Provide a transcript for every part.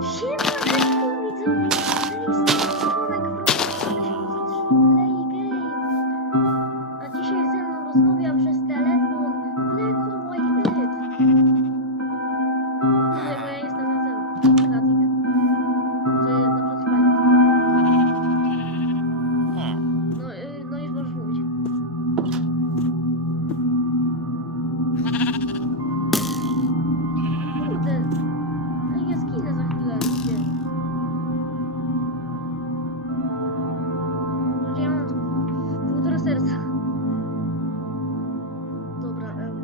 是吗 serca. Dobra, em.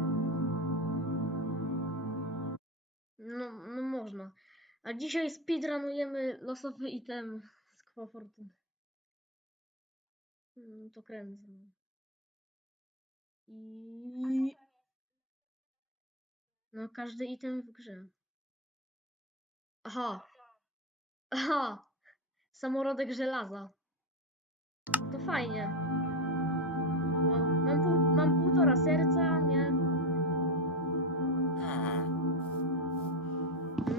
No, no można. A dzisiaj speedrunujemy losowy item z Kwa Fortuny. Mm, To kręcę. I... No, każdy item w grze. Aha. Aha. Samorodek żelaza. No to fajnie. Mam, pół, mam półtora serca, nie?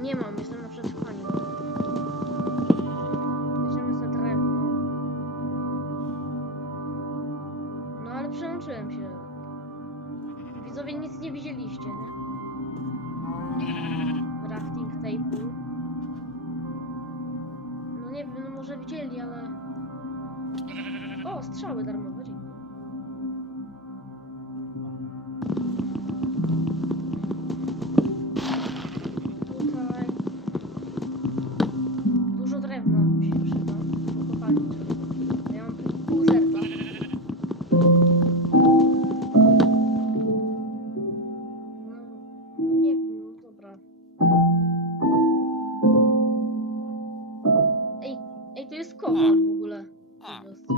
Nie mam, jestem na przetrwaniu. Bierzemy sobie drewno. No ale przełączyłem się. Widzowie nic nie widzieliście, nie? Crafting table. No nie wiem, no może widzieli, ale... O, strzały darmowe, jest kowal w ogóle. Mięso.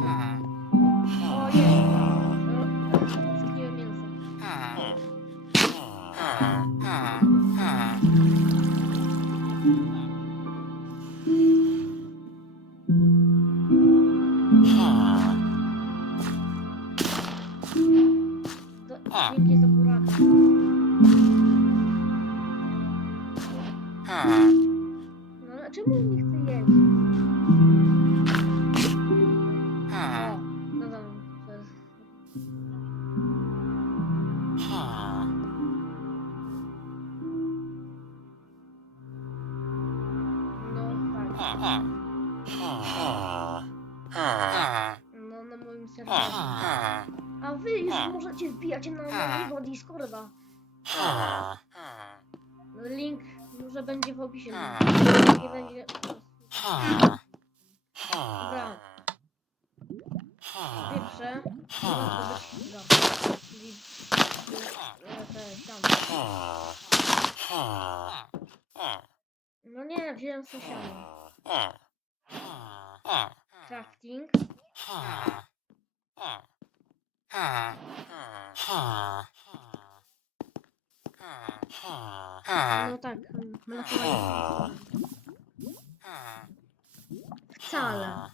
Do, dzięki za buraka. No ale czemu nie chce jeść? No na moim serwerze. A wy już możecie wbijać na mojego Discorda. No, Link może będzie w opisie. Nie będzie... Dobra, pierwsze... może to być- dobra. Crafting. No tak, mlekowanie. Wcale.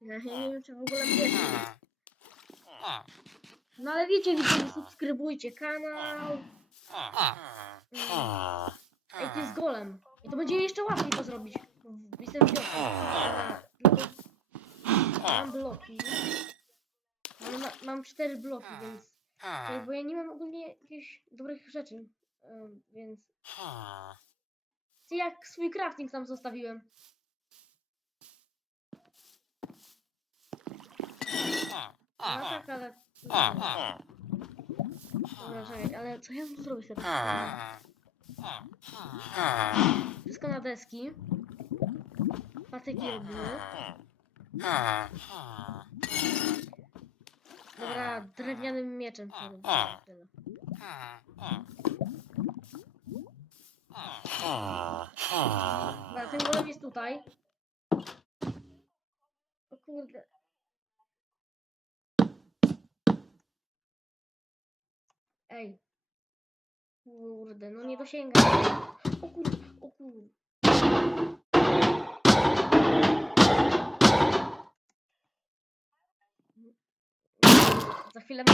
Ja nie wiem, czy w ogóle wiecie. No ale wiecie, wiecie, subskrybujcie kanał. Ej, to jest golem. I to będzie jeszcze łatwiej to zrobić. Jestem wziął. Tylko mam bloki. Ale ma, mam cztery bloki, więc... Ej, Bo ja nie mam ogólnie jakichś dobrych rzeczy. Więc... Ty jak swój crafting tam zostawiłem. No tak, ale... Dobra, czekaj, ale co ja mam zrobić teraz? Wszystko na deski. Patyki robimy. Dobra, drewnianym mieczem. Tyle. Dobra, ten golem jest tutaj. O kurde. Ej. Kurde, no nie dosięgam. O kurde, o kurde. Za chwilę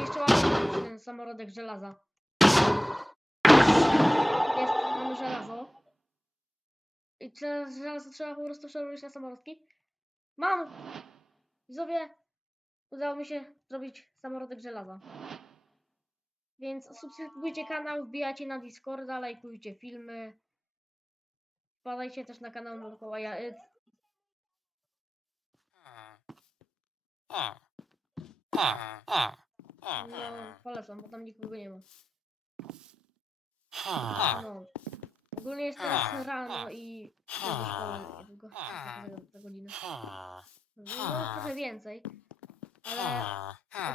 Jeszcze mamy ten samorodek żelaza. Jest, żelazo. I teraz żelazo trzeba po prostu przerobić na samorodki. Mam! Widzowie, udało mi się zrobić samorodek żelaza. Więc subskrybujcie kanał, wbijajcie na Discorda, lajkujcie filmy. Wpadajcie też na kanał Mikołaja Yc. No, polecam, bo tam nikogo nie ma. No. Ogólnie jest teraz rano i niedługo, za, za godzinę. No, trochę więcej, ale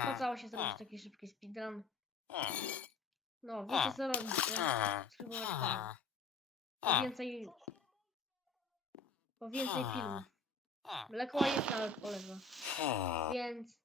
opłacało się zrobić taki szybki speedrun. No, wiecie co robić, kanał. Po więcej... Po więcej filmów. Mleko jest nawet polewa. Więc